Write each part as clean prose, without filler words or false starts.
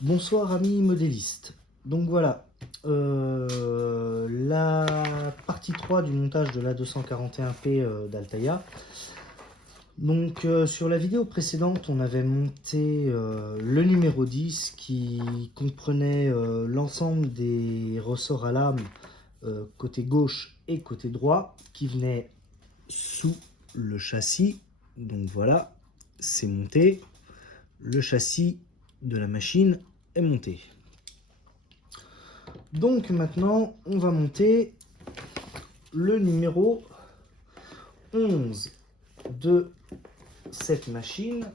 Bonsoir amis modélistes. Donc voilà, la partie 3 du montage de la 241P d'Altaïa. Donc sur la vidéo précédente, on avait monté le numéro 10 qui comprenait l'ensemble des ressorts à lame côté gauche et côté droit qui venaient sous le châssis. Donc voilà, c'est monté. Le châssis de la machine est monté. Donc maintenant, on va monter le numéro 11 de cette machine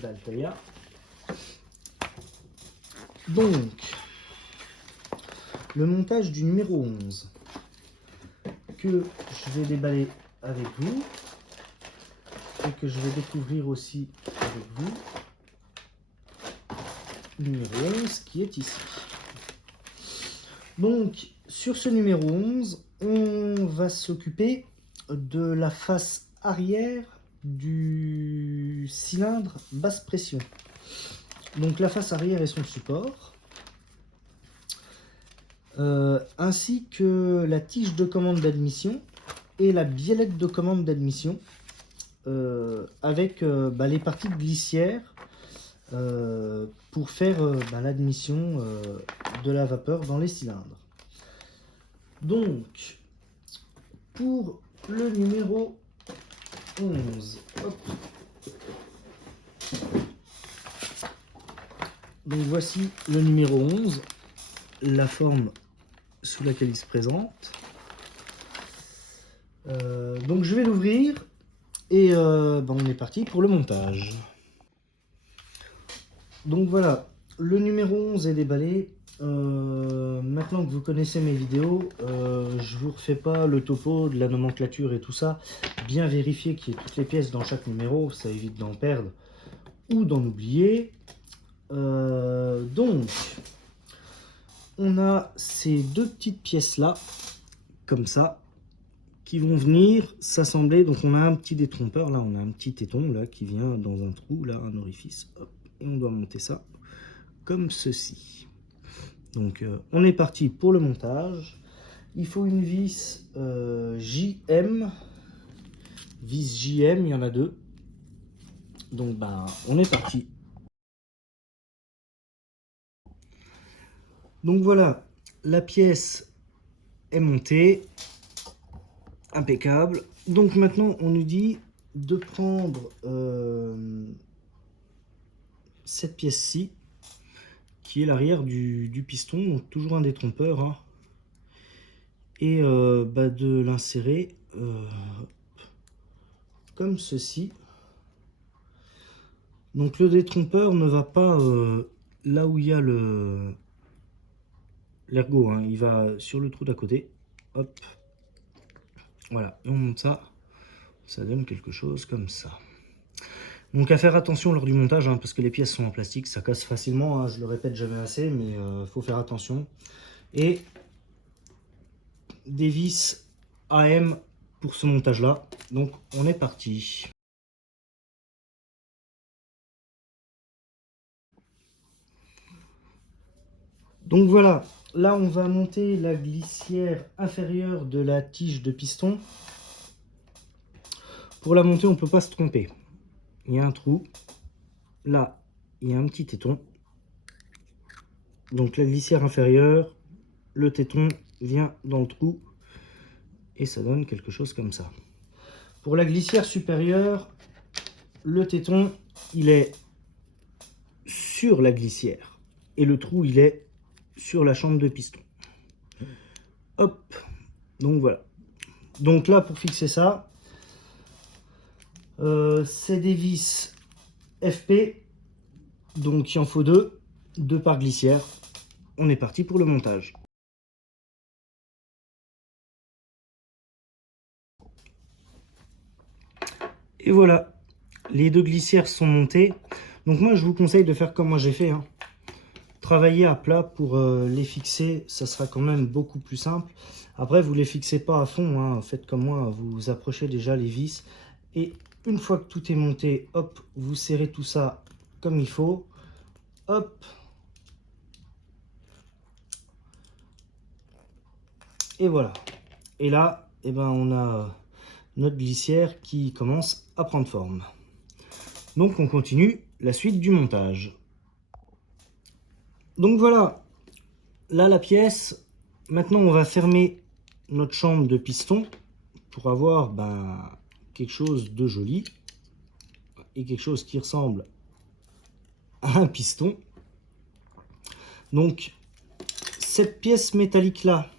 d'Altaïa. Donc, le montage du numéro 11 que je vais déballer avec vous et que je vais découvrir aussi avec vous. Numéro 11 qui est ici. Donc, sur ce numéro 11, on va s'occuper de la face arrière du cylindre basse pression. Donc, la face arrière et son support, ainsi que la tige de commande d'admission et la biellette de commande d'admission, avec les parties de glissière pour faire l'admission de la vapeur dans les cylindres. Donc, pour le numéro 11, hop. Donc voici le numéro 11, la forme sous laquelle il se présente. Donc je vais l'ouvrir et on est parti pour le montage. Donc voilà, le numéro 11 est déballé. Maintenant que vous connaissez mes vidéos, je vous refais pas le topo de la nomenclature et tout ça. Bien vérifier qu'il y ait toutes les pièces dans chaque numéro, ça évite d'en perdre ou d'en oublier. Donc, on a ces deux petites pièces là, comme ça, qui vont venir s'assembler. Donc on a un petit détrompeur, là on a un petit téton là qui vient dans un trou, là un orifice, hop, et on doit monter ça comme ceci. Donc on est parti pour le montage. Il faut une vis JM, vis JM, il y en a deux. Donc on est parti. Donc voilà, la pièce est montée, impeccable. Donc maintenant on nous dit de prendre cette pièce-ci, qui est l'arrière du piston, donc toujours un détrompeur, hein, et de l'insérer comme ceci. Donc le détrompeur ne va pas là où il y a l'ergot, hein, il va sur le trou d'à côté. Hop, voilà, et on monte ça, ça donne quelque chose comme ça. Donc à faire attention lors du montage, hein, parce que les pièces sont en plastique, ça casse facilement, hein, je le répète jamais assez, mais faut faire attention. Et des vis AM pour ce montage là, donc on est parti. Donc voilà, là on va monter la glissière inférieure de la tige de piston. Pour la monter, on ne peut pas se tromper. Il y a un trou, là il y a un petit téton. Donc la glissière inférieure, le téton vient dans le trou et ça donne quelque chose comme ça. Pour la glissière supérieure, le téton il est sur la glissière et le trou il est sur la chambre de piston. Hop, donc voilà. Donc là pour fixer ça, c'est des vis FP, donc il en faut deux par glissière. On est parti pour le montage. Et voilà, les deux glissières sont montées. Donc moi je vous conseille de faire comme moi j'ai fait, hein. Travailler à plat pour les fixer, ça sera quand même beaucoup plus simple. Après vous les fixez pas à fond, hein. Faites comme moi, vous approchez déjà les vis. Et une fois que tout est monté, hop, vous serrez tout ça comme il faut. Hop, Et voilà. Et là, eh ben, on a notre glissière qui commence à prendre forme. Donc on continue la suite du montage. Donc voilà, là la pièce. Maintenant on va fermer notre chambre de piston pour avoir quelque chose de joli et quelque chose qui ressemble à un piston. Donc cette pièce métallique là,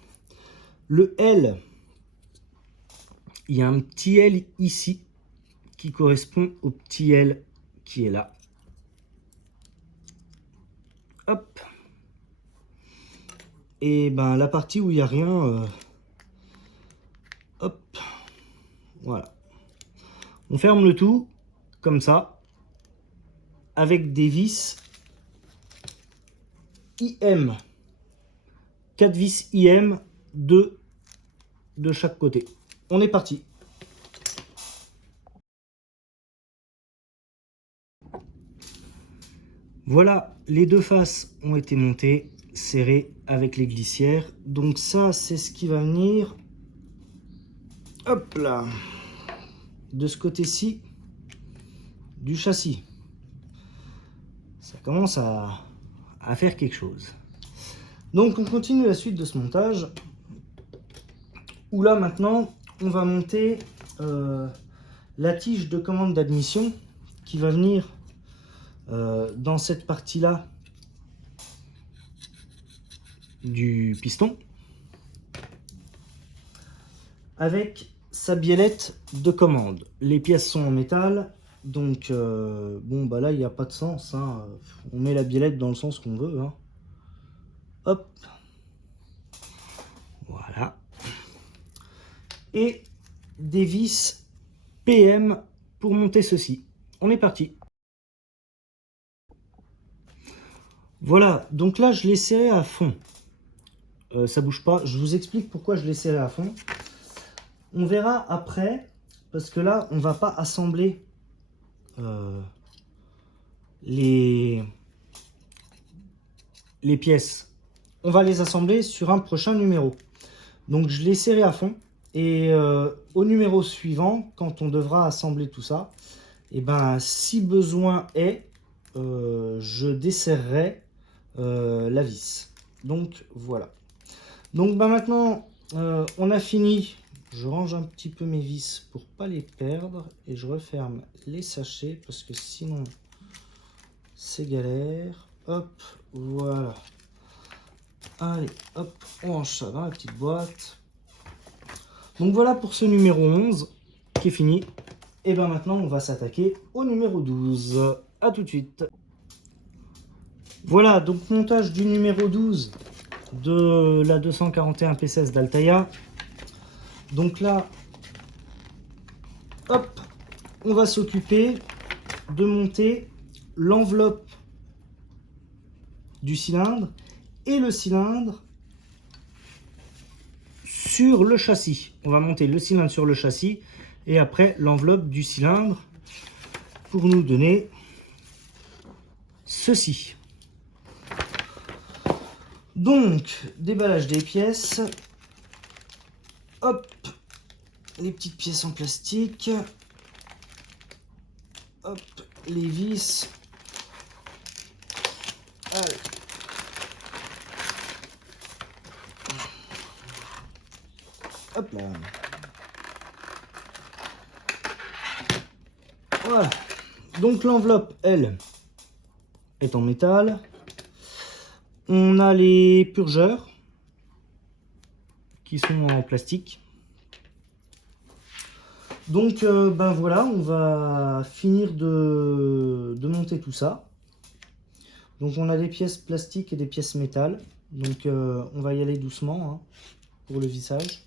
le L, il y a un petit L ici qui correspond au petit L qui est là. Hop. Et la partie où il n'y a rien, hop, voilà. On ferme le tout comme ça avec des vis IM. 4 vis IM, 2 de chaque côté. On est parti. Voilà, les deux faces ont été montées, serrées avec les glissières. Donc ça, c'est ce qui va venir, hop là, de ce côté-ci du châssis. Ça commence à faire quelque chose. Donc on continue la suite de ce montage, où là maintenant, on va monter la tige de commande d'admission qui va venir dans cette partie-là du piston, avec sa biellette de commande. Les pièces sont en métal, donc là il n'y a pas de sens, hein. On met la biellette dans le sens qu'on veut, hein. Hop, voilà, et des vis PM pour monter ceci. On est parti. Voilà, donc là je l'ai serré à fond, ça bouge pas. Je vous explique pourquoi je l'ai serré à fond. On verra après, parce que là on va pas assembler les pièces. On va les assembler sur un prochain numéro. Donc je l'ai serré à fond, et au numéro suivant, quand on devra assembler tout ça, et si besoin est, je desserrerai la vis. Donc voilà. Donc maintenant on a fini. Je range un petit peu mes vis pour pas les perdre, et je referme les sachets parce que sinon c'est galère. Hop, voilà. Allez, hop, on range ça dans la petite boîte. Donc voilà pour ce numéro 11 qui est fini. Et maintenant on va s'attaquer au numéro 12. A tout de suite. Voilà, donc montage du numéro 12 de la 241 P16 d'Altaïa. Donc là, hop, on va s'occuper de monter l'enveloppe du cylindre et le cylindre sur le châssis. On va monter le cylindre sur le châssis et après l'enveloppe du cylindre pour nous donner ceci. Donc, déballage des pièces. Hop, les petites pièces en plastique. Hop, les vis. Allez. Hop là. Voilà. Donc l'enveloppe, elle, est en métal. On a les purgeurs qui sont en plastique. Donc voilà, on va finir de monter tout ça. Donc on a des pièces plastiques et des pièces métal. Donc on va y aller doucement, hein, pour le vissage.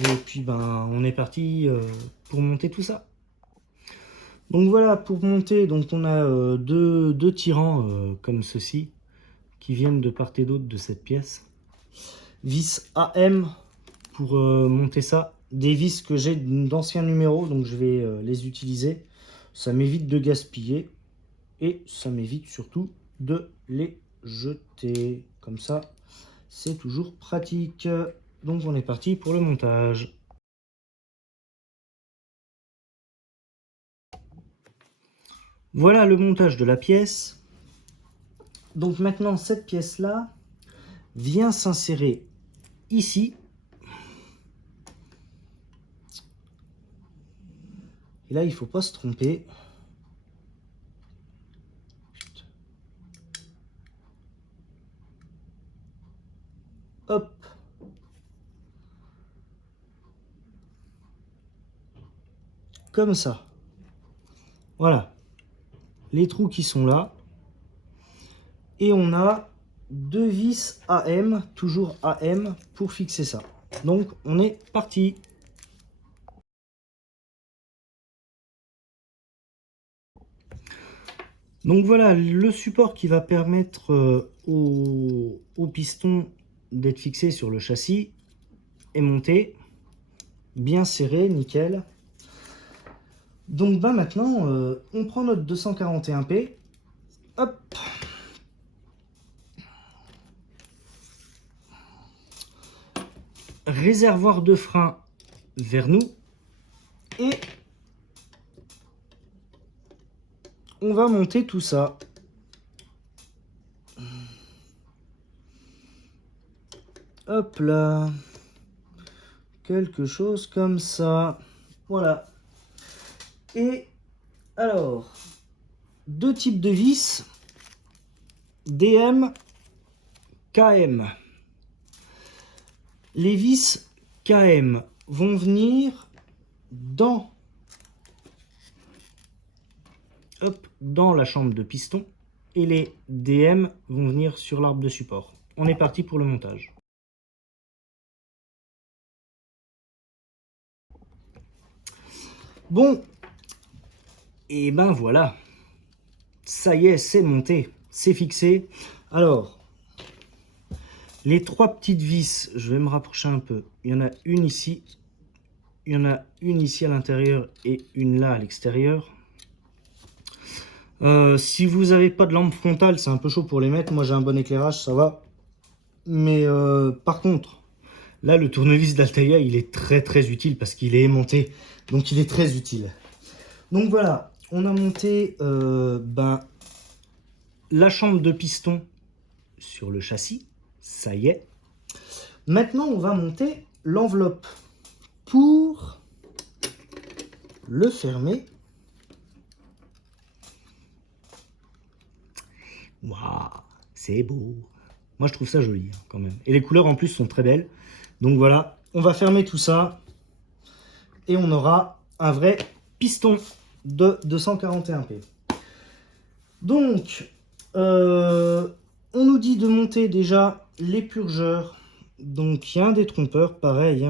Et puis on est parti pour monter tout ça. Donc voilà, pour monter, donc on a deux tirants comme ceci qui viennent de part et d'autre de cette pièce. Vis AM pour monter ça. Des vis que j'ai d'anciens numéros, donc je vais les utiliser. Ça m'évite de gaspiller et ça m'évite surtout de les jeter. Comme ça, c'est toujours pratique. Donc on est parti pour le montage. Voilà le montage de la pièce. Donc maintenant cette pièce-là vient s'insérer ici. Et là il ne faut pas se tromper. Hop. Comme ça. Voilà. Les trous qui sont là. Et on a 2 vis AM, toujours AM, pour fixer ça. Donc on est parti. Donc voilà, le support qui va permettre au piston d'être fixé sur le châssis est monté, bien serré, nickel. Donc bah maintenant, on prend notre 241P, hop, réservoir de frein vers nous, et on va monter tout ça. Hop là, quelque chose comme ça, voilà. Et alors, deux types de vis, DM, KM. Les vis KM vont venir dans la chambre de piston et les DM vont venir sur l'arbre de support. On est parti pour le montage. Bon, et ben voilà, ça y est, c'est monté, c'est fixé. Alors, les trois petites vis, je vais me rapprocher un peu. Il y en a une ici, il y en a une ici à l'intérieur et une là à l'extérieur. Si vous n'avez pas de lampe frontale, c'est un peu chaud pour les mettre. Moi, j'ai un bon éclairage, ça va. Mais par contre, là, le tournevis d'Altaïa, il est très utile parce qu'il est aimanté. Donc, il est très utile. Donc, voilà. On a monté la chambre de piston sur le châssis. Ça y est. Maintenant, on va monter l'enveloppe pour le fermer. Waouh, c'est beau. Moi, je trouve ça joli quand même. Et les couleurs en plus sont très belles. Donc voilà, on va fermer tout ça. Et on aura un vrai piston de 241P. Donc, on nous dit de monter déjà les purgeurs. Donc, il y a un détrompeur, pareil.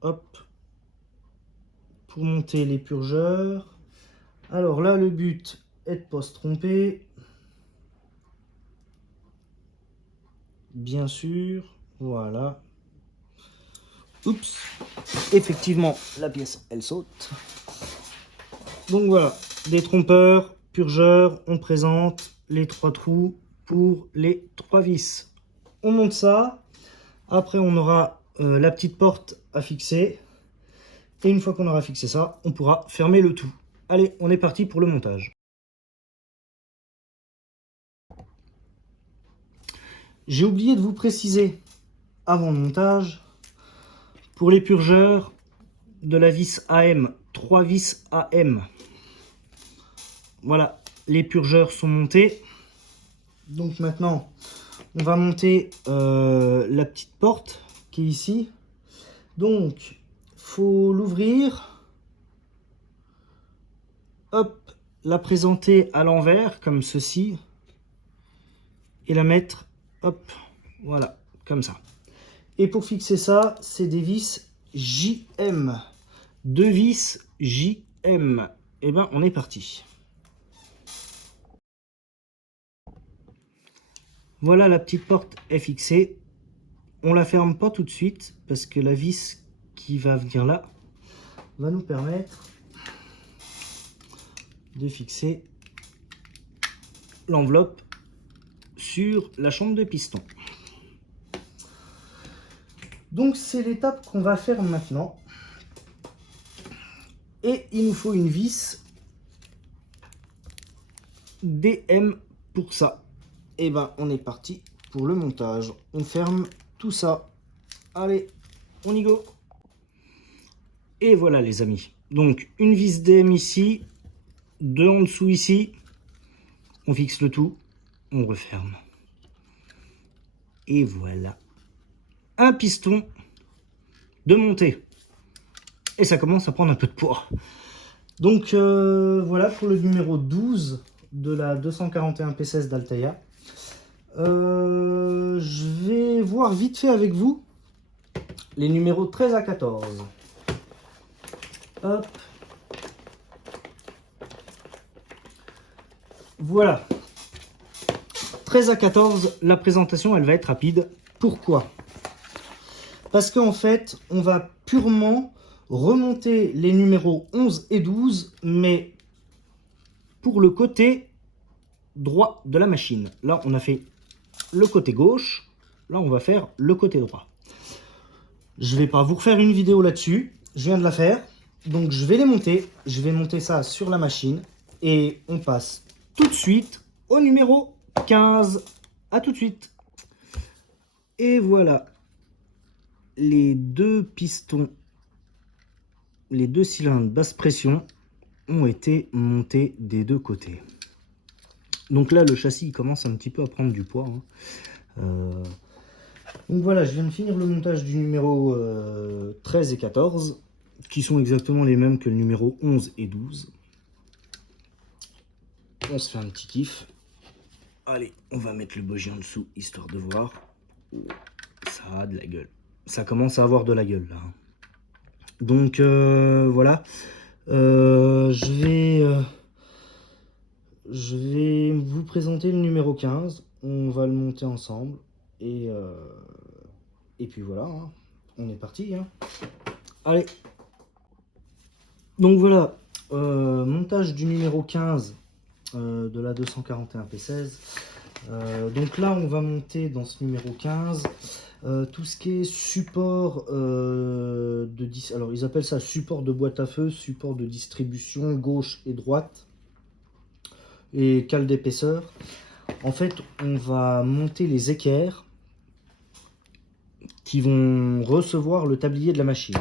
Hop. Pour monter les purgeurs. Alors là, le but est de ne pas se tromper. Bien sûr. Voilà. Oups. Effectivement, la pièce, elle saute. Donc voilà, détrompeur, purgeur, on présente les trois trous pour les trois vis. On monte ça. Après, on aura la petite porte à fixer. Et une fois qu'on aura fixé ça, on pourra fermer le tout. Allez, on est parti pour le montage. J'ai oublié de vous préciser avant le montage, pour les purgeurs de la vis AM, 3 vis AM. Voilà, les purgeurs sont montés. Donc maintenant, on va monter la petite porte qui est ici. Donc, faut l'ouvrir. Hop, la présenter à l'envers, comme ceci. Et la mettre, hop, voilà, comme ça. Et pour fixer ça, c'est des vis JM. Deux vis JM. Et ben, on est parti. Voilà, la petite porte est fixée. On la ferme pas tout de suite parce que la vis qui va venir là va nous permettre de fixer l'enveloppe sur la chambre de piston. Donc c'est l'étape qu'on va faire maintenant. Et il nous faut une vis DM pour ça. Et ben on est parti pour le montage. On ferme tout ça. Allez, on y go. Et voilà les amis. Donc une vis DM ici, deux en dessous ici. On fixe le tout, on referme. Et voilà. Un piston de montée. Et ça commence à prendre un peu de poids. Donc voilà pour le numéro 12 de la 241 P16 d'Altaïa. Je vais voir vite fait avec vous les numéros 13 à 14. Hop. Voilà. 13 à 14, la présentation, elle va être rapide. Pourquoi? Parce qu'en fait, on va purement remonter les numéros 11 et 12, mais pour le côté droit de la machine. Là, on a fait le côté gauche. Là, on va faire le côté droit. Je ne vais pas vous refaire une vidéo là-dessus. Je viens de la faire. Donc, je vais les monter. Je vais monter ça sur la machine. Et on passe tout de suite au numéro 15. À tout de suite. Et voilà. Les deux pistons, les deux cylindres basse pression ont été montés des deux côtés. Donc là, le châssis commence un petit peu à prendre du poids. Donc voilà, je viens de finir le montage du numéro 13 et 14, qui sont exactement les mêmes que le numéro 11 et 12. On se fait un petit kiff. Allez, on va mettre le bogie en dessous, histoire de voir. Ça a de la gueule. Ça commence à avoir de la gueule, là. Donc, voilà. Je vais vous présenter le numéro 15. On va le monter ensemble. Et puis voilà, hein. On est parti. Hein. Allez. Donc voilà, montage du numéro 15 de la 241 P16. Donc là, on va monter dans ce numéro 15 tout ce qui est support alors ils appellent ça support de boîte à feu, support de distribution gauche et droite et cale d'épaisseur. En fait, on va monter les équerres qui vont recevoir le tablier de la machine.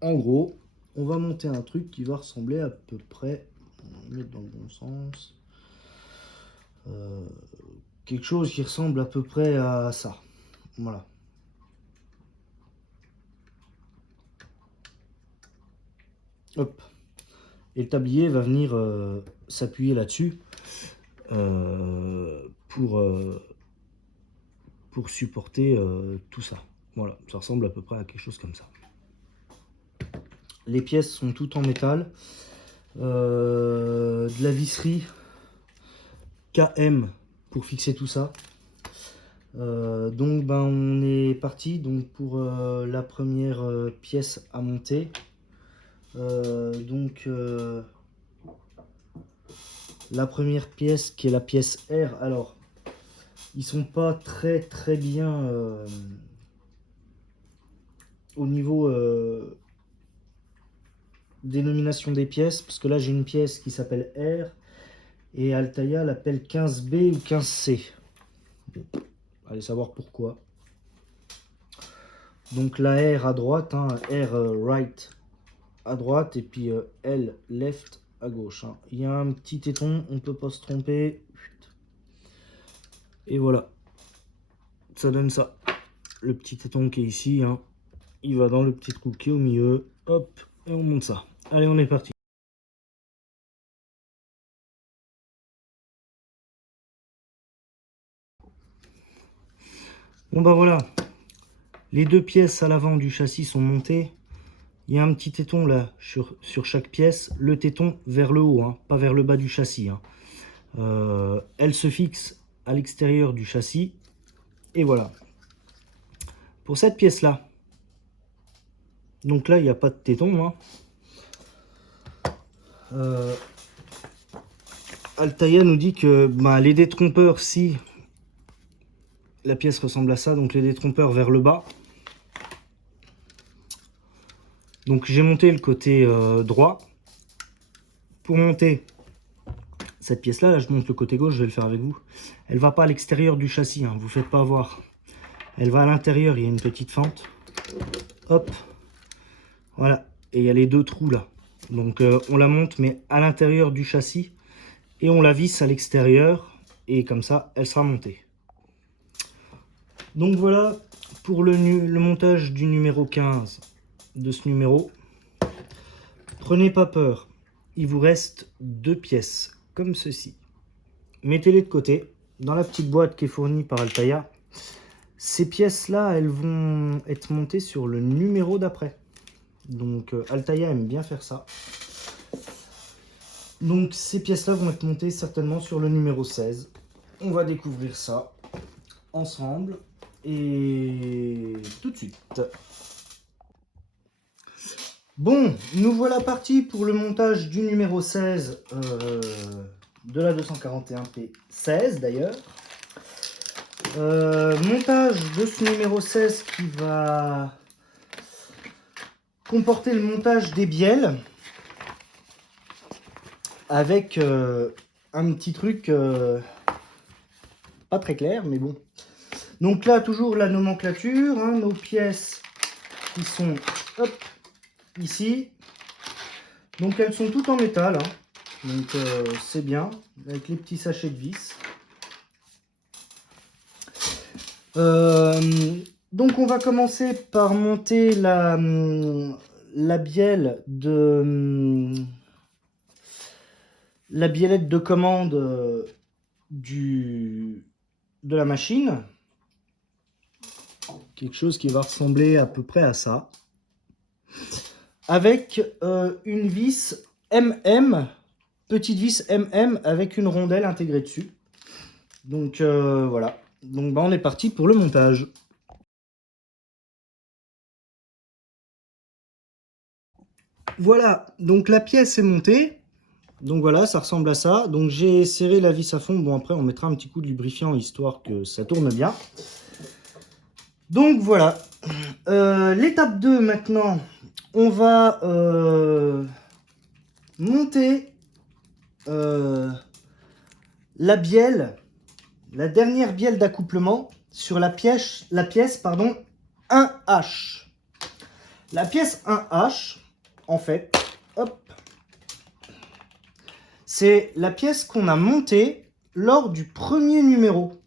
En gros, on va monter un truc qui va ressembler à peu près, on va mettre dans le bon sens, quelque chose qui ressemble à peu près à ça. Voilà. Hop. Et le tablier va venir s'appuyer là-dessus pour supporter tout ça. Voilà, ça ressemble à peu près à quelque chose comme ça. Les pièces sont toutes en métal. De la visserie KM pour fixer tout ça. Donc ben, on est parti donc, pour la première pièce à monter. La première pièce qui est la pièce R. Alors, ils sont pas très bien au niveau dénomination des pièces, parce que là j'ai une pièce qui s'appelle R et Altaïa l'appelle 15B ou 15C. Bon, allez savoir pourquoi. Donc la R à droite, hein, R right à droite et puis L left à gauche. Hein. Il y a un petit téton, on ne peut pas se tromper. Et voilà, ça donne ça. Le petit téton qui est ici, hein, il va dans le petit trou qui est au milieu. Hop, et on monte ça. Allez, on est parti. Bon bah voilà, les deux pièces à l'avant du châssis sont montées. Il y a un petit téton là sur chaque pièce. Le téton vers le haut, hein, pas vers le bas du châssis. Hein. Elle se fixe à l'extérieur du châssis. Et voilà. Pour cette pièce-là, donc là, il n'y a pas de téton. Hein. Altaïa nous dit que bah, les détrompeurs, si la pièce ressemble à ça, donc les détrompeurs vers le bas. Donc j'ai monté le côté droit. Pour monter cette pièce-là, là, je monte le côté gauche, je vais le faire avec vous. Elle va pas à l'extérieur du châssis, hein, vous faites pas avoir. Elle va à l'intérieur, il y a une petite fente. Hop, voilà. Et il y a les deux trous là. Donc on la monte, mais à l'intérieur du châssis. Et on la visse à l'extérieur. Et comme ça, elle sera montée. Donc voilà pour le montage du numéro 15 de ce numéro. Prenez pas peur, il vous reste 2 pièces comme ceci. Mettez-les de côté dans la petite boîte qui est fournie par Altaïa. Ces pièces là, elles vont être montées sur le numéro d'après. Donc Altaïa aime bien faire ça. Donc ces pièces là vont être montées certainement sur le numéro 16. On va découvrir ça ensemble et tout de suite. Bon, nous voilà partis pour le montage du numéro 16 de la 241P16 d'ailleurs. Montage de ce numéro 16 qui va comporter le montage des bielles avec un petit truc pas très clair, mais bon. Donc là, toujours la nomenclature, hein, nos pièces qui sont hop, ici. Donc elles sont toutes en métal, hein. Donc c'est bien, avec les petits sachets de vis. Donc on va commencer par monter la bielle de la biellette de commande de la machine. Quelque chose qui va ressembler à peu près à ça. Avec une vis MM, petite vis MM avec une rondelle intégrée dessus. Donc voilà. Donc on est parti pour le montage. Voilà, donc la pièce est montée. Donc voilà, ça ressemble à ça. Donc j'ai serré la vis à fond. Bon, après on mettra un petit coup de lubrifiant histoire que ça tourne bien. Donc voilà. L'étape 2 maintenant, on va monter la bielle, la dernière bielle d'accouplement sur la pièce 1H. La pièce 1H, en fait, hop, c'est la pièce qu'on a montée lors du premier numéro.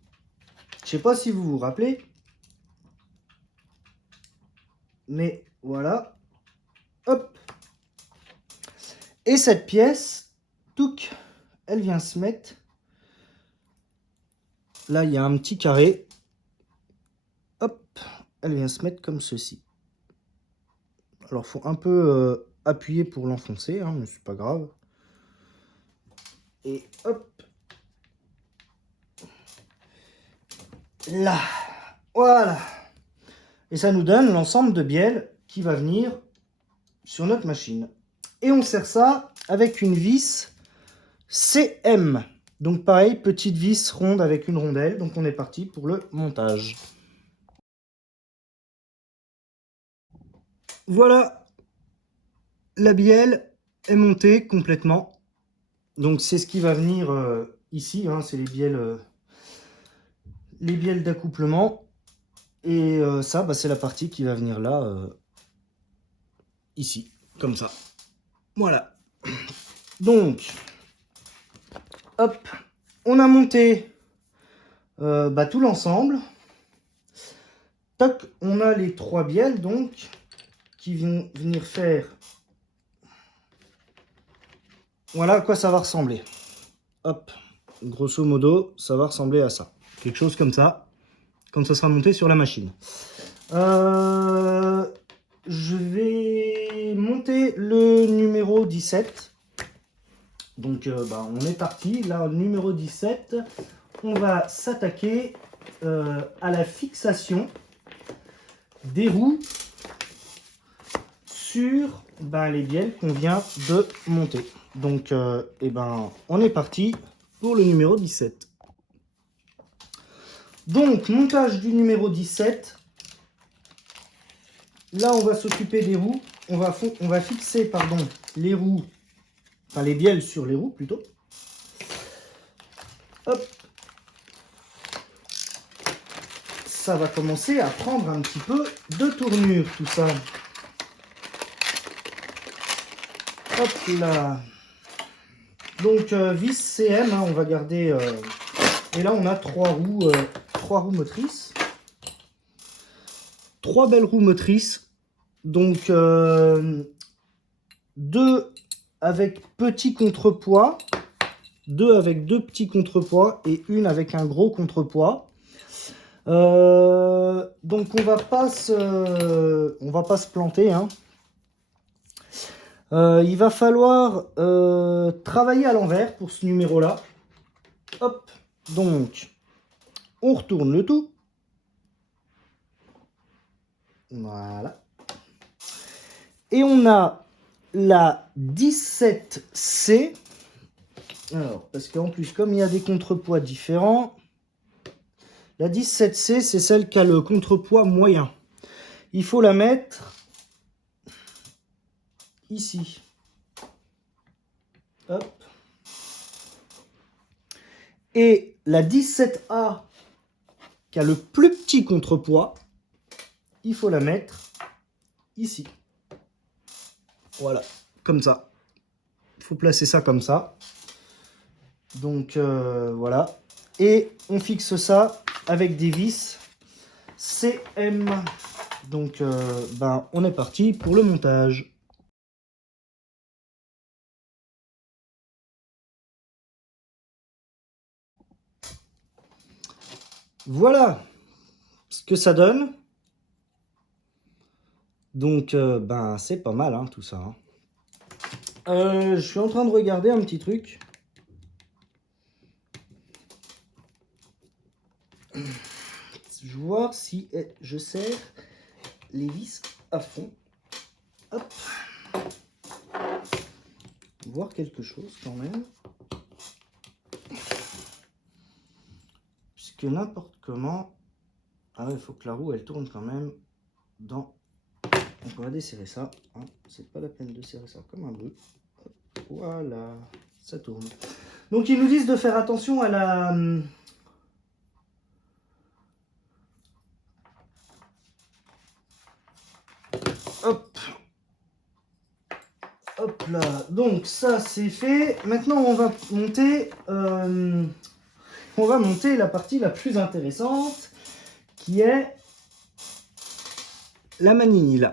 Je ne sais pas si vous vous rappelez, mais voilà, hop. Et cette pièce, touc, elle vient se mettre. Là, il y a un petit carré. Hop, elle vient se mettre comme ceci. Alors, il faut un peu appuyer pour l'enfoncer, hein, mais c'est pas grave. Et hop. Là. Voilà. Et ça nous donne l'ensemble de bielles qui va venir sur notre machine. Et on serre ça avec une vis CM. Donc pareil, petite vis ronde avec une rondelle. Donc on est parti pour le montage. Voilà, la bielle est montée complètement. Donc c'est ce qui va venir ici, hein, c'est les bielles d'accouplement. Et ça, bah, c'est la partie qui va venir là, ici, comme ça. Voilà. Donc, hop, on a monté bah, tout l'ensemble. Toc, on a les 3 bielles donc qui vont venir faire. Voilà à quoi ça va ressembler. Hop, grosso modo, ça va ressembler à ça. Quelque chose comme ça, quand ça sera monté sur la machine. Je vais monter le numéro 17. Donc bah, on est parti. Là, le numéro 17, on va s'attaquer à la fixation des roues sur les bielles qu'on vient de monter. Donc on est parti pour le numéro 17. Donc, montage du numéro 17. Là, on va s'occuper des roues. On va fixer, pardon, les roues, enfin les bielles sur les roues plutôt. Hop. Ça va commencer à prendre un petit peu de tournure, tout ça. Hop là. Donc, vis CM, hein, on va garder... et là, on a 3 roues motrices. 3 belles roues motrices. Donc, 2 avec petit contrepoids. 2 avec 2 petits contrepoids et une avec un gros contrepoids. Donc on va pas se planter, hein. Il va falloir travailler à l'envers pour ce numéro là. Hop, donc on retourne le tout. Voilà. Et on a la 17C. Alors, parce qu'en plus, comme il y a des contrepoids différents, la 17C, c'est celle qui a le contrepoids moyen. Il faut la mettre ici. Hop. Et la 17A, qui a le plus petit contrepoids, il faut la mettre ici. Voilà, comme ça. Il faut placer ça comme ça. Donc voilà. Et on fixe ça avec des vis CM. Donc on est parti pour le montage. Voilà ce que ça donne. Donc c'est pas mal, hein, tout ça, hein. Je suis en train de regarder un petit truc. Je vais voir si je serre les vis à fond. Hop. Voir quelque chose quand même. Puisque n'importe comment... Ah ouais, il faut que la roue elle tourne quand même dans... Donc on va desserrer ça, hein. C'est pas la peine de serrer ça comme un bœuf. Voilà, ça tourne. Donc ils nous disent de faire attention à la... Hop. Hop là. Donc ça c'est fait. Maintenant on va monter... la partie la plus intéressante, qui est la manille.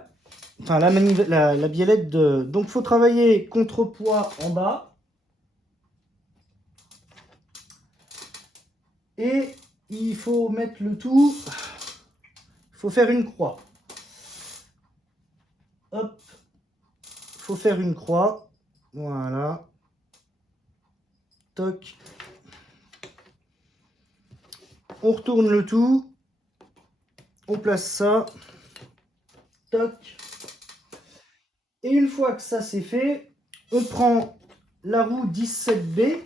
Enfin la biellette de... Donc il faut travailler contrepoids en bas. Et il faut mettre le tout, il faut faire une croix. Hop, il faut faire une croix. Voilà. Toc. On retourne le tout. On place ça. Toc. Et une fois que ça c'est fait, on prend la roue 17B.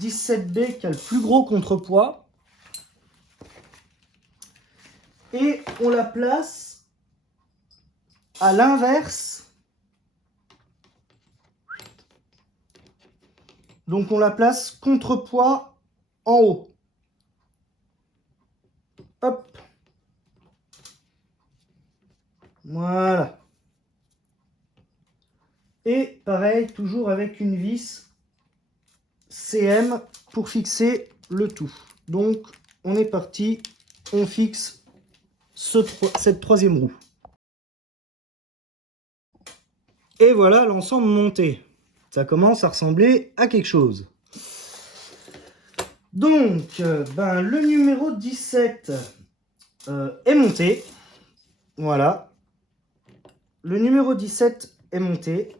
17B qui a le plus gros contrepoids. Et on la place à l'inverse. Donc on la place contrepoids en haut. Hop. Voilà. Et pareil, toujours avec une vis CM pour fixer le tout. Donc on est parti, on fixe cette troisième roue. Et voilà l'ensemble monté. Ça commence à ressembler à quelque chose. Donc le numéro 17 est monté. Voilà. Le numéro 17 est monté.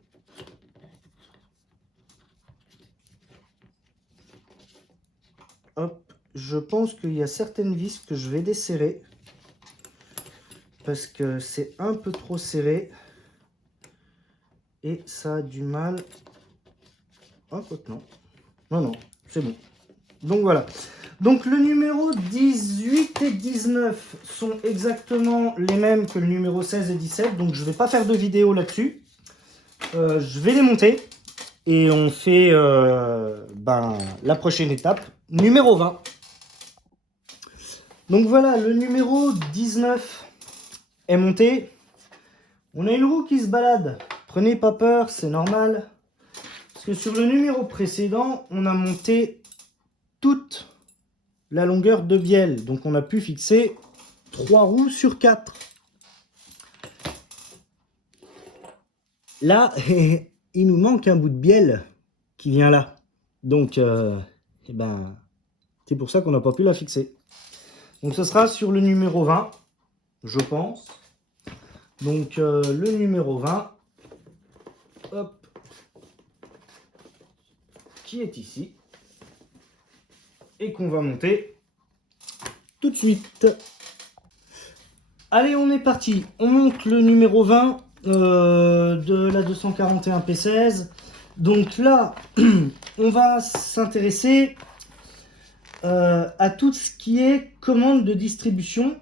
Hop, je pense qu'il y a certaines vis que je vais desserrer parce que c'est un peu trop serré et ça a du mal. Oh, non, non, non, c'est bon. Donc voilà. Donc le numéro 18 et 19 sont exactement les mêmes que le numéro 16 et 17. Donc je ne vais pas faire de vidéo là-dessus. Je vais les monter. Et on fait la prochaine étape, numéro 20. Donc voilà, le numéro 19 est monté. On a une roue qui se balade. Prenez pas peur, c'est normal. Parce que sur le numéro précédent, on a monté toute la longueur de bielle. Donc on a pu fixer 3 roues sur 4. Là, il nous manque un bout de bielle qui vient là. Donc, c'est pour ça qu'on n'a pas pu la fixer. Donc ce sera sur le numéro 20, je pense. Donc le numéro 20, hop, qui est ici. Et qu'on va monter tout de suite. Allez, on est parti. On monte le numéro 20 de la 241 P16. Donc là, on va s'intéresser à tout ce qui est commande de distribution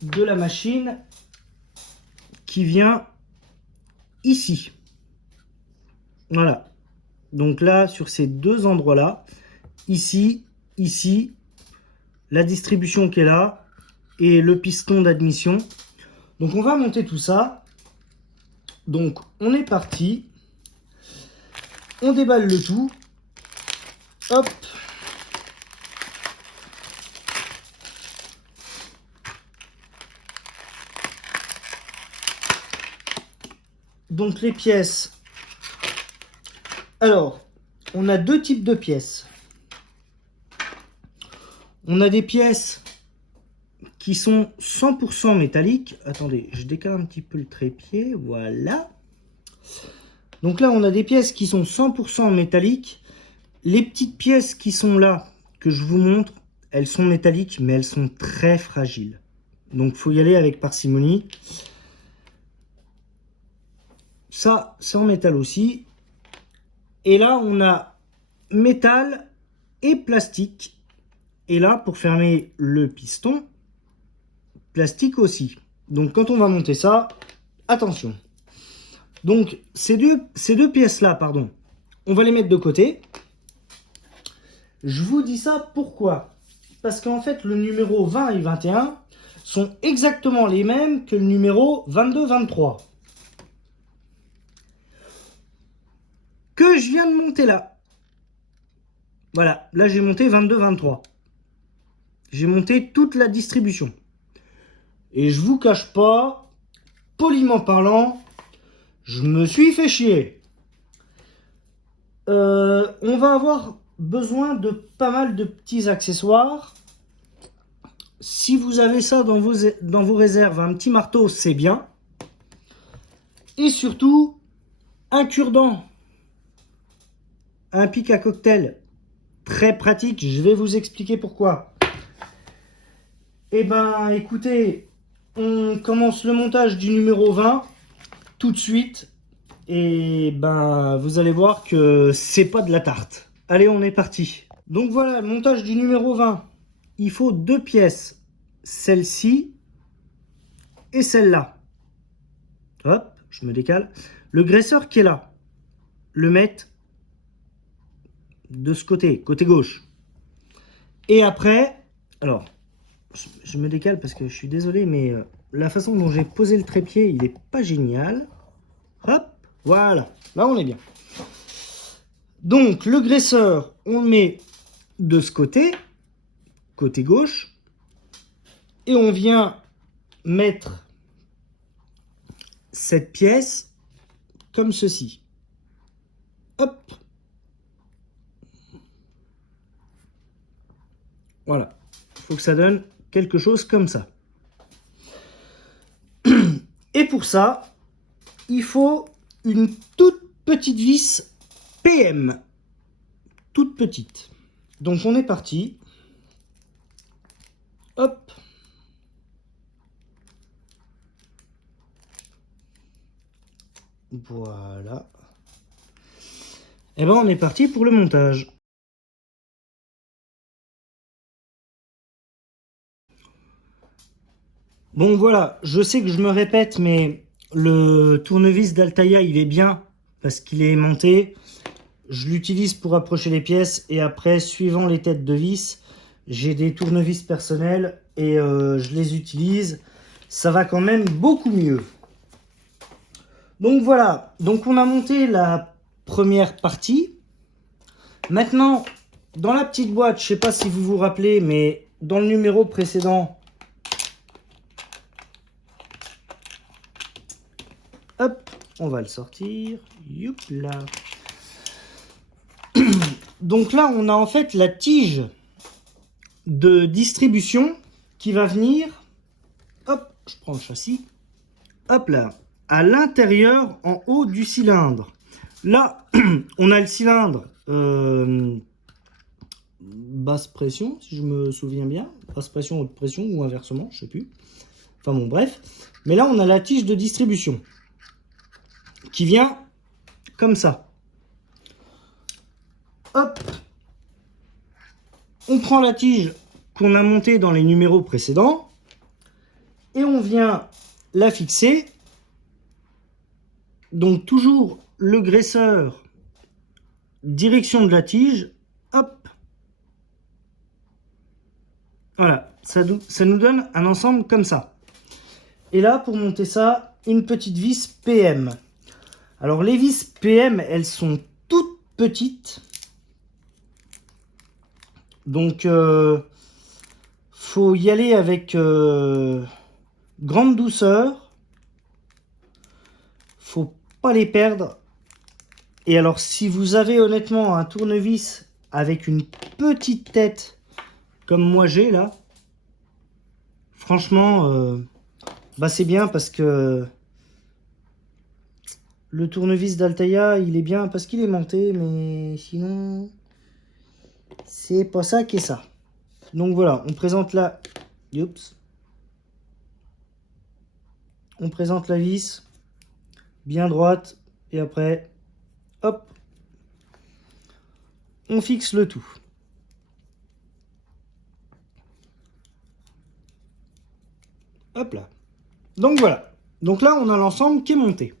de la machine qui vient ici. Voilà. Donc là, sur ces deux endroits-là, ici, ici, la distribution qui est là et le piston d'admission. Donc on va monter tout ça. Donc on est parti. On déballe le tout. Hop. Donc les pièces. Alors, on a deux types de pièces. On a des pièces qui sont 100% métalliques. Attendez, je décale un petit peu le trépied. Voilà. Donc là, on a des pièces qui sont 100% métalliques. Les petites pièces qui sont là, que je vous montre, elles sont métalliques, mais elles sont très fragiles. Donc, il faut y aller avec parcimonie. Ça, c'est en métal aussi. Et là, on a métal et plastique. Et là, pour fermer le piston, plastique aussi. Donc, quand on va monter ça, attention. Donc, ces deux pièces-là, pardon, on va les mettre de côté. Je vous dis ça pourquoi? Parce qu'en fait, le numéro 20 et 21 sont exactement les mêmes que le numéro 22-23. Que je viens de monter là. Voilà, là j'ai monté 22-23. J'ai monté toute la distribution. Et je vous cache pas, poliment parlant, je me suis fait chier. On va avoir besoin de pas mal de petits accessoires. Si vous avez ça dans vos réserves, un petit marteau, c'est bien. Et surtout, un cure-dent. Un pic à cocktail. Très pratique, je vais vous expliquer pourquoi. Eh ben, écoutez, on commence le montage du numéro 20 tout de suite. Et ben, vous allez voir que c'est pas de la tarte. Allez, on est parti. Donc voilà, le montage du numéro 20. Il faut deux pièces. Celle-ci et celle-là. Hop, je me décale. Le graisseur qui est là, le mettre de ce côté, côté gauche. Et après, alors, je me décale parce que je suis désolé, mais la façon dont j'ai posé le trépied, il n'est pas génial. Hop, voilà, là on est bien. Donc le graisseur, on le met de ce côté, côté gauche, et on vient mettre cette pièce comme ceci. Hop. Voilà, il faut que ça donne quelque chose comme ça. Et pour ça, il faut une toute petite vis PM. Toute petite. Donc on est parti. Hop. Voilà. Et ben on est parti pour le montage. Bon voilà, je sais que je me répète, mais le tournevis d'Altaïa, il est bien parce qu'il est aimanté. Je l'utilise pour approcher les pièces et après, suivant les têtes de vis, j'ai des tournevis personnels et je les utilise. Ça va quand même beaucoup mieux. Donc voilà, donc on a monté la première partie. Maintenant, dans la petite boîte, je ne sais pas si vous vous rappelez, mais dans le numéro précédent, hop, on va le sortir. Youpla. Donc là, on a en fait la tige de distribution qui va venir, hop, je prends le châssis, hop là, à l'intérieur, en haut du cylindre. Là, on a le cylindre basse pression, si je me souviens bien, basse pression, haute pression, ou inversement, je sais plus. Enfin bon, bref. Mais là, on a la tige de distribution qui vient comme ça. Hop, on prend la tige qu'on a montée dans les numéros précédents et on vient la fixer. Donc toujours le graisseur, direction de la tige, hop. Voilà, ça nous donne un ensemble comme ça. Et là, pour monter ça, une petite vis PM. Alors les vis PM, elles sont toutes petites. Donc, faut y aller avec grande douceur. Faut pas les perdre. Et alors, si vous avez honnêtement un tournevis avec une petite tête, comme moi j'ai là, franchement, bah c'est bien parce que le tournevis d'Altaïa, il est bien parce qu'il est monté, mais sinon, c'est pas ça qui est ça. Donc voilà, on présente la... Oups. On présente la vis bien droite et après, hop, on fixe le tout. Hop là. Donc voilà. Donc là, on a l'ensemble qui est monté.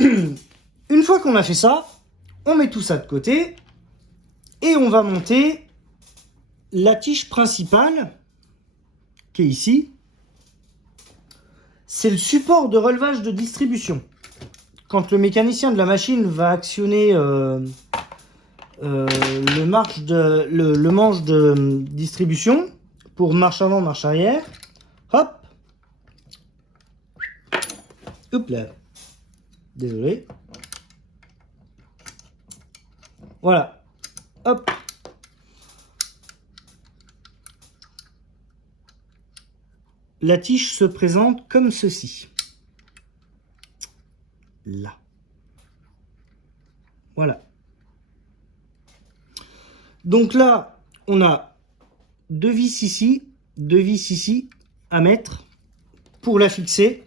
Une fois qu'on a fait ça, on met tout ça de côté et on va monter la tige principale qui est ici. C'est le support de relevage de distribution. Quand le mécanicien de la machine va actionner le manche de distribution pour marche avant, marche arrière, hop, hop là, désolé, voilà, hop, la tige se présente comme ceci, là, voilà. Donc là, on a deux vis ici à mettre pour la fixer.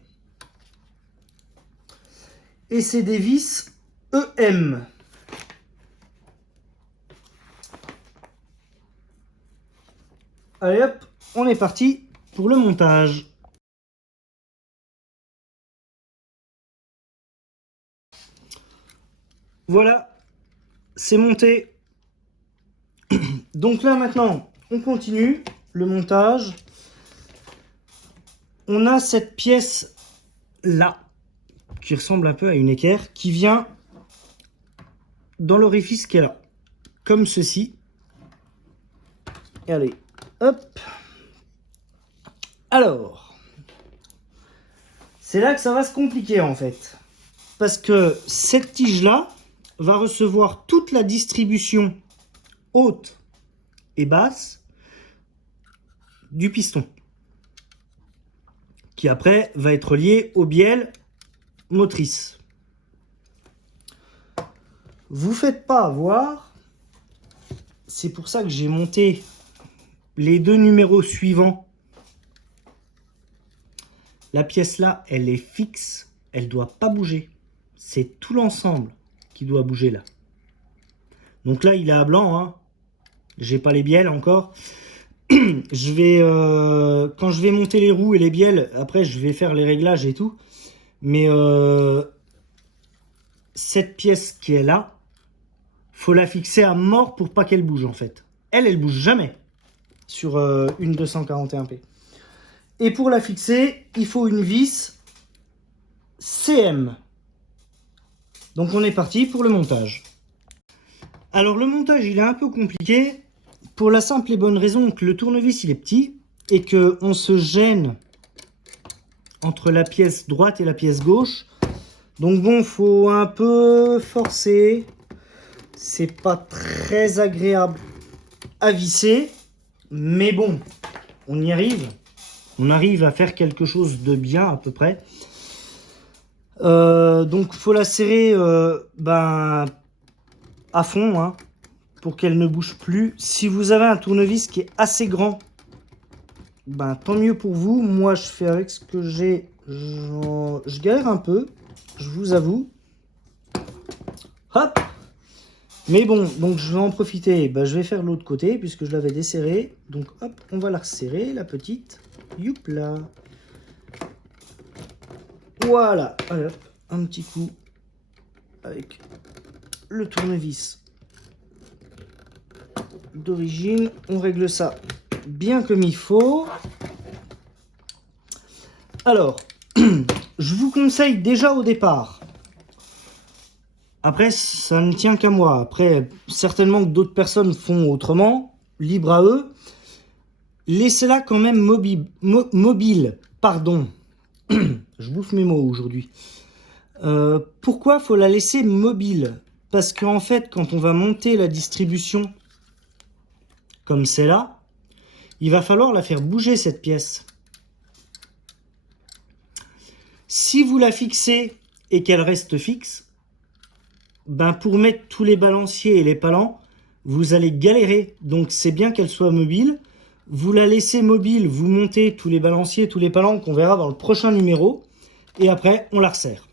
Et c'est des vis EM. Allez hop, on est parti pour le montage. Voilà, c'est monté. Donc là maintenant, on continue le montage. On a cette pièce là, qui ressemble un peu à une équerre, qui vient dans l'orifice qui est là, comme ceci. Et allez, hop. Alors, c'est là que ça va se compliquer en fait. Parce que cette tige-là va recevoir toute la distribution haute et basse du piston, qui après va être lié aux bielles motrices. Vous faites pas avoir, c'est pour ça que j'ai monté les deux numéros suivants. La pièce là, elle est fixe, elle doit pas bouger. C'est tout l'ensemble qui doit bouger là. Donc là, il est à blanc, hein. J'ai pas les bielles encore. je vais, quand je vais monter les roues et les bielles, après je vais faire les réglages et tout. Mais cette pièce qui est là, faut la fixer à mort pour pas qu'elle bouge en fait. Elle bouge jamais sur une 241p. Et pour la fixer, il faut une vis CM. Donc on est parti pour le montage. Alors le montage il est un peu compliqué pour la simple et bonne raison que le tournevis il est petit et que on se gêne entre la pièce droite et la pièce gauche. Donc bon, faut un peu forcer. C'est pas très agréable à visser, mais bon, on y arrive. On arrive à faire quelque chose de bien à peu près. Donc faut la serrer à fond hein, pour qu'elle ne bouge plus. Si vous avez un tournevis qui est assez grand, tant mieux pour vous. Moi je fais avec ce que j'ai. Je galère un peu, je vous avoue. Hop. Mais bon, donc je vais en profiter. Je vais faire l'autre côté puisque je l'avais desserré. Donc hop, on va la resserrer, la petite. Youpla. Voilà. Allez, hop, un petit coup avec le tournevis d'origine. On règle ça bien comme il faut. Alors, je vous conseille déjà au départ. Après, ça ne tient qu'à moi. Après, certainement que d'autres personnes font autrement. Libre à eux. Laissez-la quand même mobile. Pardon. Je bouffe mes mots aujourd'hui. Pourquoi faut la laisser mobile? Parce qu'en fait, quand on va monter la distribution comme c'est là, il va falloir la faire bouger cette pièce. Si vous la fixez et qu'elle reste fixe, pour mettre tous les balanciers et les palans, vous allez galérer. Donc c'est bien qu'elle soit mobile. Vous la laissez mobile, vous montez tous les balanciers, tous les palans qu'on verra dans le prochain numéro. Et après, on la resserre.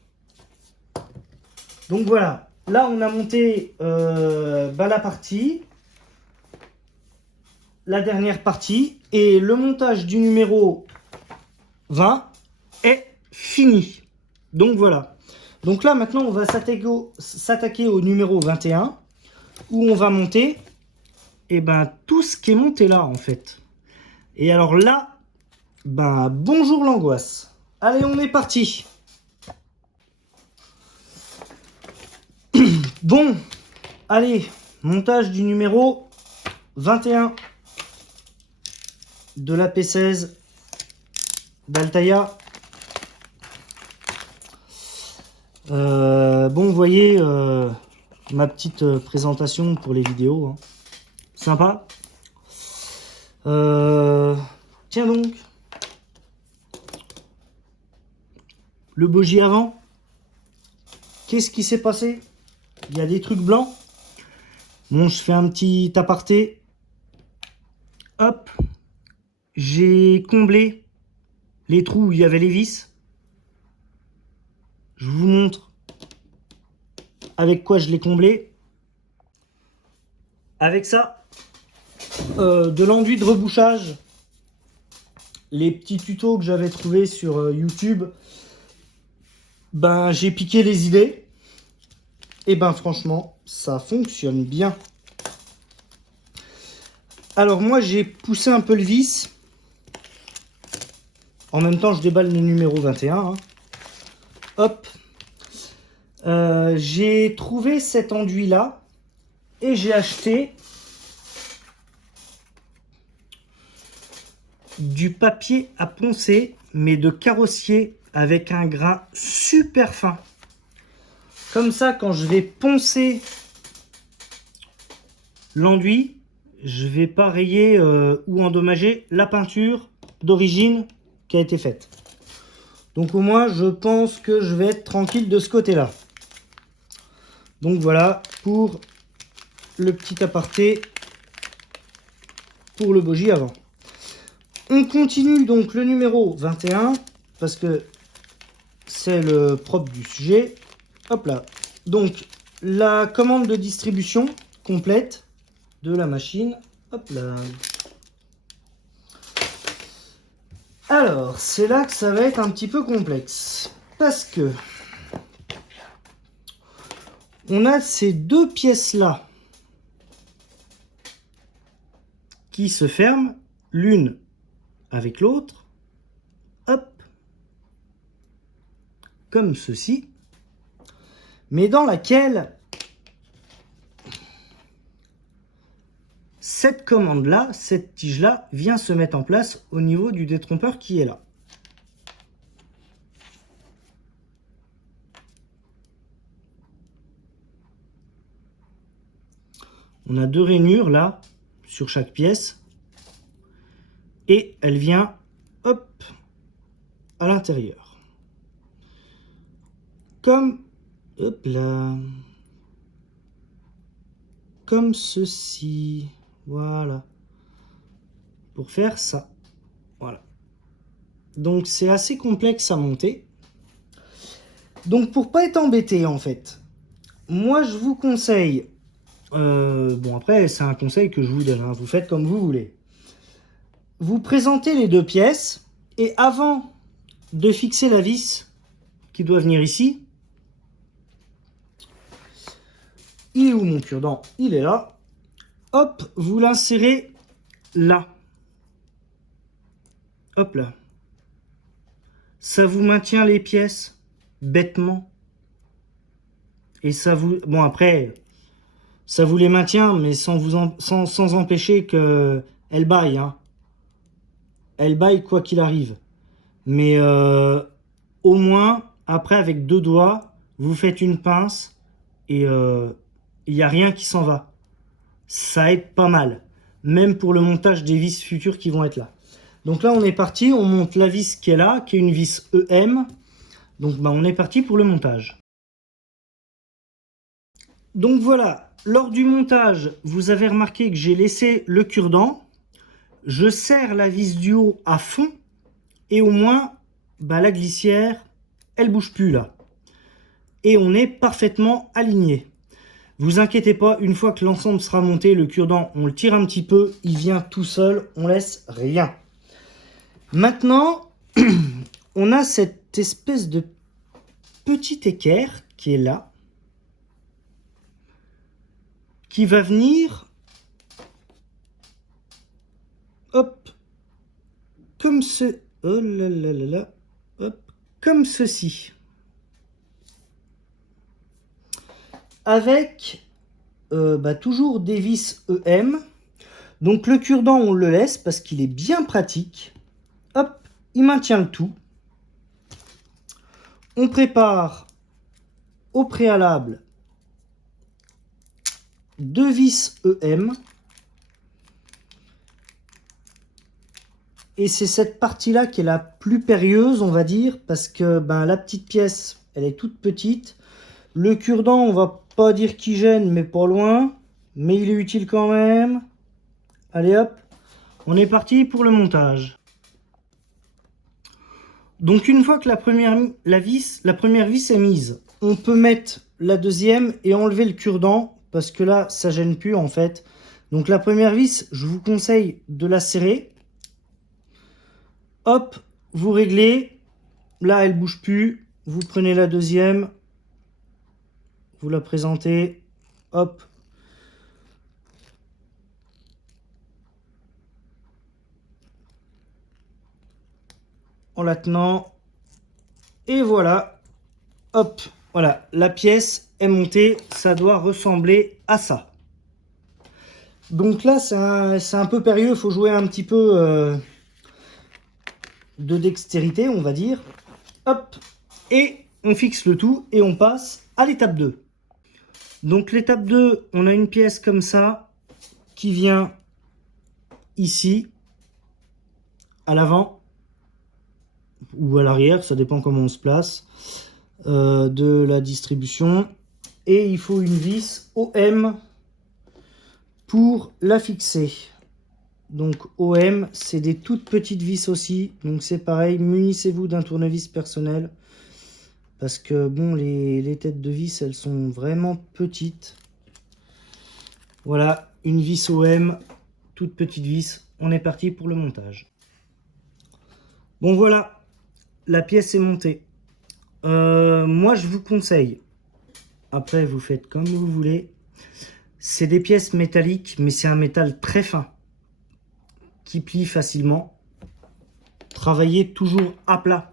Donc voilà, là on a monté la partie, la dernière partie. Et le montage du numéro 20 est fini. Donc voilà. Donc là maintenant on va s'attaquer au numéro 21 où on va monter tout ce qui est monté là en fait. Et alors là, bonjour l'angoisse. Allez, on est parti. Bon, allez, montage du numéro 21 de la P16 d'Altaïa. Bon, vous voyez ma petite présentation pour les vidéos. Hein. Sympa. Tiens donc. Le bogie avant. Qu'est-ce qui s'est passé? Il y a des trucs blancs. Bon, je fais un petit aparté. Hop. J'ai comblé les trous où il y avait les vis. Je vous montre avec quoi je l'ai comblé. Avec ça, de l'enduit de rebouchage. Les petits tutos que j'avais trouvés sur YouTube. J'ai piqué les idées. Et franchement, ça fonctionne bien. Alors moi, j'ai poussé un peu le vis. En même temps, je déballe le numéro 21. Hein. Hop. J'ai trouvé cet enduit-là. Et j'ai acheté du papier à poncer, mais de carrossier avec un grain super fin. Comme ça, quand je vais poncer l'enduit, je vais pas rayer ou endommager la peinture d'origine qui a été faite. Donc au moins, je pense que je vais être tranquille de ce côté-là. Donc voilà pour le petit aparté pour le bogie avant. On continue donc le numéro 21 parce que c'est le propre du sujet. Hop là. Donc la commande de distribution complète de la machine. Hop là. Alors, c'est là que ça va être un petit peu complexe. Parce que on a ces deux pièces-là qui se ferment l'une avec l'autre. Hop. Comme ceci. Mais dans laquelle cette commande-là, cette tige-là, vient se mettre en place au niveau du détrompeur qui est là. On a deux rainures là, sur chaque pièce. Et elle vient, hop, à l'intérieur. Comme, hop là, comme ceci. Voilà. Pour faire ça. Voilà. Donc c'est assez complexe à monter. Donc pour pas être embêté en fait, moi je vous conseille, bon après c'est un conseil que je vous donne, hein, vous faites comme vous voulez. Vous présentez les deux pièces et avant de fixer la vis qui doit venir ici, il est où mon cure-dent? Il est là. Hop, vous l'insérez là. Hop là. Ça vous maintient les pièces bêtement. Et ça vous... Bon après, ça vous les maintient, mais sans empêcher qu'elle baille. Hein. Elle baille quoi qu'il arrive. Mais au moins, après avec deux doigts, vous faites une pince et il n'y a rien qui s'en va. Ça aide pas mal. Même pour le montage des vis futures qui vont être là. Donc là, on est parti. On monte la vis qui est là, qui est une vis EM. Donc bah, on est parti pour le montage. Donc voilà, lors du montage, vous avez remarqué que j'ai laissé le cure-dent. Je serre la vis du haut à fond. Et au moins, bah, la glissière, elle bouge plus là. Et on est parfaitement aligné. Vous inquiétez pas, une fois que l'ensemble sera monté, le cure-dent, on le tire un petit peu, il vient tout seul, on laisse rien. Maintenant, on a cette espèce de petit équerre qui est là, qui va venir, hop, comme ce, oh là là là là, hop, comme ceci. Avec bah, toujours des vis EM. Donc le cure-dent, on le laisse parce qu'il est bien pratique. Hop, il maintient le tout. On prépare au préalable deux vis EM. Et c'est cette partie-là qui est la plus périlleuse, on va dire, parce que ben, la petite pièce, elle est toute petite. Le cure-dent, on va pas dire qu'il gêne, mais pas loin. Mais il est utile quand même. Allez hop, on est parti pour le montage. Donc une fois que la première vis est mise, on peut mettre la deuxième et enlever le cure-dent, parce que là, ça gêne plus en fait. Donc la première vis, je vous conseille de la serrer. Hop, vous réglez. Là, elle bouge plus. Vous prenez la deuxième. Vous la présentez. Hop. En la tenant. Et voilà. Hop. Voilà. La pièce est montée. Ça doit ressembler à ça. Donc là, c'est un peu périlleux. Il faut jouer un petit peu de dextérité, on va dire. Hop. Et on fixe le tout et on passe à l'étape 2. Donc l'étape 2, on a une pièce comme ça qui vient ici, à l'avant ou à l'arrière, ça dépend comment on se place, de la distribution. Et il faut une vis OM pour la fixer. Donc OM, c'est des toutes petites vis aussi, donc c'est pareil, munissez-vous d'un tournevis personnel. Parce que bon, les têtes de vis, elles sont vraiment petites. Voilà, une vis OM, toute petite vis. On est parti pour le montage. Bon voilà, la pièce est montée. Moi je vous conseille, après vous faites comme vous voulez, c'est des pièces métalliques, mais c'est un métal très fin, qui plie facilement. Travaillez toujours à plat.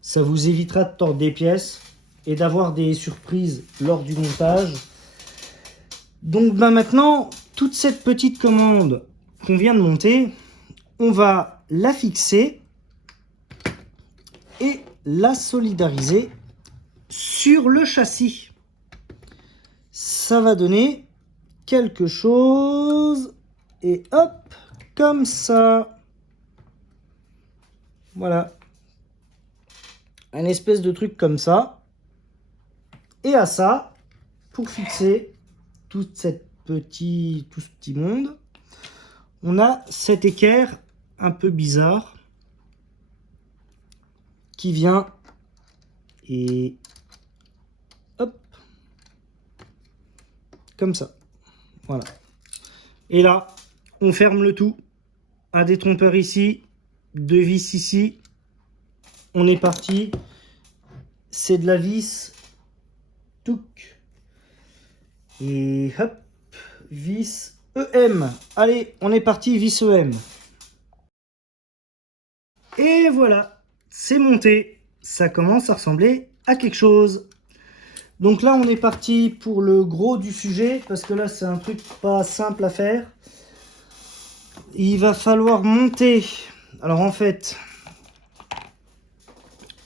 Ça vous évitera de tordre des pièces et d'avoir des surprises lors du montage. Donc maintenant, toute cette petite commande qu'on vient de monter, on va la fixer et la solidariser sur le châssis. Ça va donner quelque chose et hop, comme ça. Voilà. Un espèce de truc comme ça. Et à ça, pour fixer tout ce petit monde, on a cet équerre un peu bizarre qui vient et hop, comme ça. Voilà. Et là, on ferme le tout. Un détrompeur ici, deux vis ici. On est parti. C'est de la vis. Touc. Et hop, vis EM. Allez, on est parti, vis EM. Et voilà, c'est monté. Ça commence à ressembler à quelque chose. Donc là, on est parti pour le gros du sujet, parce que là, c'est un truc pas simple à faire. Il va falloir monter. Alors en fait,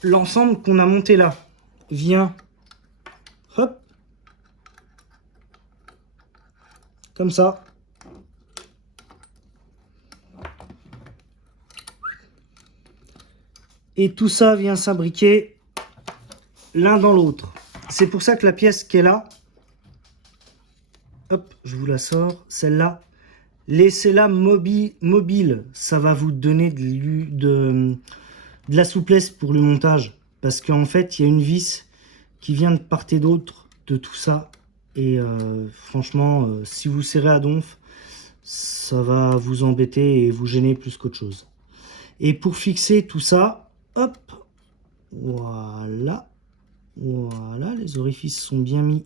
l'ensemble qu'on a monté là vient, hop, comme ça. Et tout ça vient s'imbriquer l'un dans l'autre. C'est pour ça que la pièce qui est là, hop, je vous la sors, celle-là, laissez-la mobile. Ça va vous donner de la souplesse pour le montage. Parce qu'en fait, il y a une vis qui vient de part et d'autre de tout ça. Et franchement, si vous serrez à donf, ça va vous embêter et vous gêner plus qu'autre chose. Et pour fixer tout ça, hop, voilà. Voilà, les orifices sont bien mis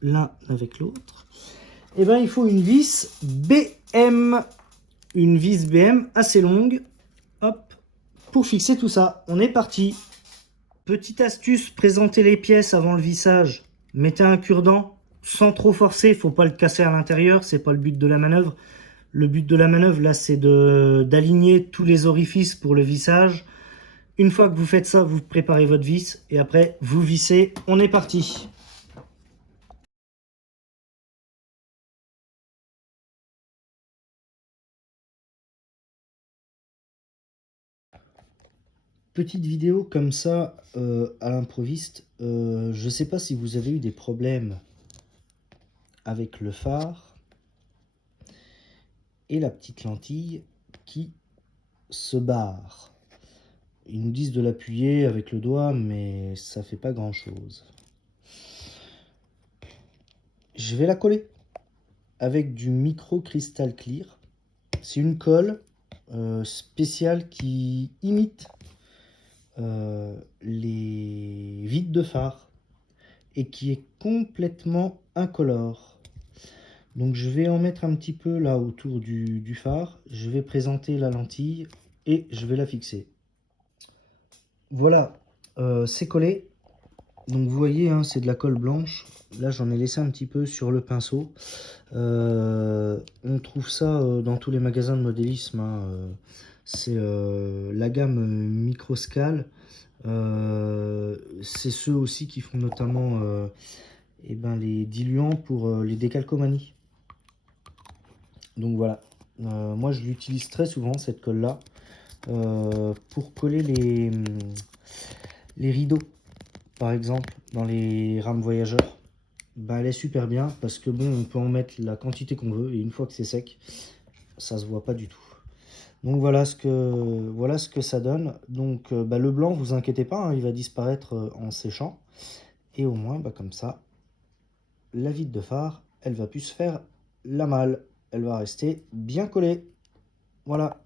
l'un avec l'autre. Et bien, il faut une vis BM. Une vis BM assez longue. Hop, pour fixer tout ça. On est parti. Petite astuce, présenter les pièces avant le vissage. Mettez un cure-dent sans trop forcer. Faut pas le casser à l'intérieur. C'est pas le but de la manœuvre. Le but de la manœuvre, là, c'est d'aligner tous les orifices pour le vissage. Une fois que vous faites ça, vous préparez votre vis et après, vous vissez. On est parti. Petite vidéo comme ça à l'improviste. Je sais pas si vous avez eu des problèmes avec le phare et la petite lentille qui se barre. Ils nous disent de l'appuyer avec le doigt, mais ça fait pas grand chose. Je vais la coller avec du micro cristal clear. C'est une colle spéciale qui imite les vitres de phare et qui est complètement incolore. Donc je vais en mettre un petit peu là autour du phare. Je vais présenter la lentille et je vais la fixer. Voilà, c'est collé. Donc vous voyez, hein, c'est de la colle blanche. Là j'en ai laissé un petit peu sur le pinceau. On trouve ça dans tous les magasins de modélisme, hein. C'est la gamme Microscale. C'est ceux aussi qui font notamment eh ben, les diluants pour les décalcomanies. Donc voilà, moi je l'utilise très souvent cette colle là pour coller les rideaux par exemple dans les rames voyageurs. Ben, elle est super bien parce que bon, on peut en mettre la quantité qu'on veut et une fois que c'est sec, ça se voit pas du tout. Donc voilà ce que ça donne. Donc bah, le blanc, vous inquiétez pas, hein, il va disparaître en séchant. Et au moins, bah, comme ça, la vitre de phare, elle va plus se faire la malle. Elle va rester bien collée. Voilà.